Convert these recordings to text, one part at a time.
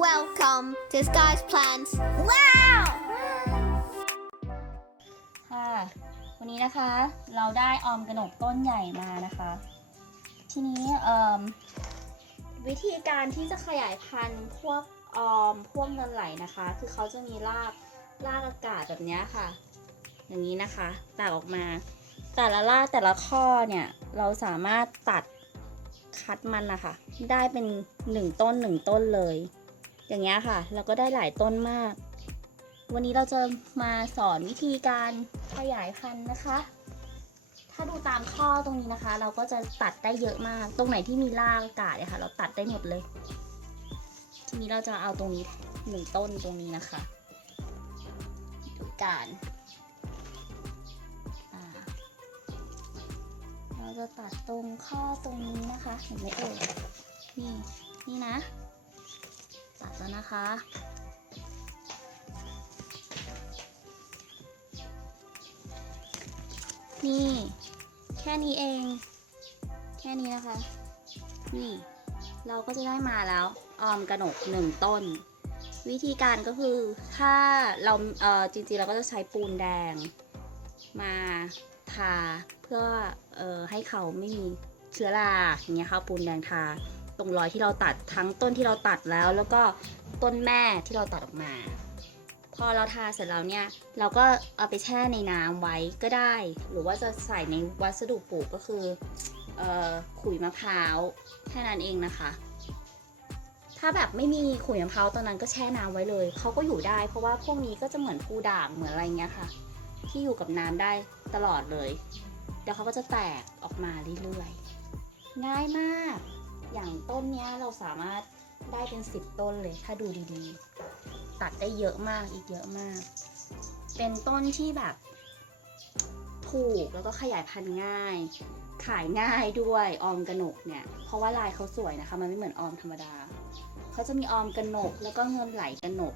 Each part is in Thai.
Welcome to Sky's Plants. Wow! ค่ะ วันนี้นะคะ เราได้ออมกระหนกต้นใหญ่มานะคะ ทีนี้เอ่มวิธีการที่จะขยายพันธุ์พวกออมพวกเงินไหลนะคะ คือเขาจะมีรากรากอากาศแบบนี้ค่ะ อย่างนี้นะคะตัดออกมา แต่ละรากแต่ละข้อเนี่ย เราสามารถตัดคัดมันนะคะ ได้เป็นหนึ่งต้นหนึ่งต้นเลย อย่างเงี้ยค่ะแล้วก็ได้หลายต้นมาก วันนี้เราจะมาสอนวิธีการขยายพันธุ์นะคะ ถ้าดูตามข้อตรงนี้นะคะ เราก็จะตัดได้เยอะมาก ตรงไหนที่มีรากกาศเนี่ยค่ะ เราตัดได้หมดเลย ทีนี้เราจะเอาตรงนี้หนึ่งต้นตรงนี้นะคะดูการเราจะตัดตรงข้อตรงนี้นะคะ เห็นไหมเอ่ยนี่ นี่นะ ตัดแล้วนะคะ นี่ แค่นี้เอง แค่นี้นะคะ นี่ เราก็จะได้มาแล้ว ออมกระหนกหนึ่งต้น วิธีการก็คือถ้าเราเออจริงๆเราก็จะใช้ปูนแดง มาทาเพื่อเอ่อให้เขาไม่มีเชื้อราอย่างเงี้ยค่ะปูนแดงทา ตรงรอยที่เราตัดทั้งต้นที่เราตัดแล้ว แล้วก็ต้นแม่ที่เราตัดออกมา พอเราทาเสร็จแล้วเนี่ย เราก็เอาไปแช่ในน้ำไว้ก็ได้ หรือว่าจะใส่ในวัสดุปลูกก็คืออขุยมะพร้าวแค่นั้นเองนะคะ ถ้าแบบไม่มีขุยมะพร้าวตอนนั้นก็แช่น้ำไว้เลยเขาก็อยู่ได้ เพราะว่าพวกนี้ก็จะเหมือนปูด่างเหมือนอะไรเงี้ยค่ะ ที่อยู่กับน้ำได้ตลอดเลย เดี๋ยวเขาก็จะแตกออกมาเรื่อยๆง่ายมาก ต้นเนี้ยเราสามารถได้เป็นสิบต้นเลยถ้าดูดีๆ ตัดได้เยอะมากอีกเยอะมาก เป็นต้นที่แบบถูกแล้วก็ขยายพันธุ์ง่าย ขายง่ายด้วยออมกระหนกเนี่ย เพราะว่าลายเขาสวยนะคะ มันไม่เหมือนออมธรรมดาเขาจะมีออมกระหนกแล้วก็เงินไหลกระหนก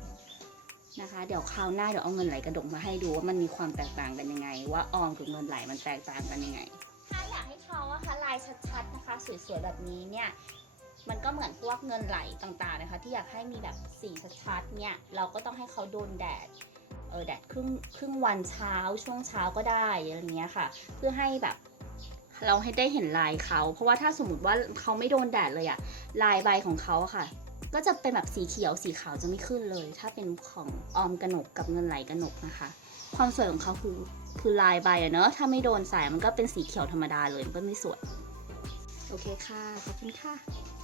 นะคะ เดี๋ยวคราวหน้าเดี๋ยวเอาเงินไหลกระดกมาให้ดูว่ามันมีความแตกต่างกันยังไง ว่าออมกับเงินไหลมันแตกต่างกันยังไง ถ้าอยากให้เขาอะคะลายชัดๆนะคะสวยๆแบบนี้เนี่ย มันก็เหมือนพวกเงินไหลต่างๆนะคะ ที่อยากให้มีแบบสีชัดๆเนี่ยเราก็ต้องให้เขาโดนแดดเออแดดครึ่งครึ่งวันเช้าช่วงเช้าก็ได้อะไรเงี้ยค่ะ เพื่อให้แบบเราให้ได้เห็นลายเขา เพราะว่าถ้าสมมติว่าเขาไม่โดนแดดเลยอะลายใบของเขาค่ะ ก็จะเป็นแบบสีเขียวสีขาวจะไม่ขึ้นเลย ถ้าเป็นของออมกระหนกกับเงินไหลกระหนกนะคะ ความสวยของเขาคือคือลายใบอะเนอะถ้าไม่โดนสายมันก็เป็นสีเขียวธรรมดาเลยมันก็ไม่สวยโอเคค่ะขอบคุณค่ะ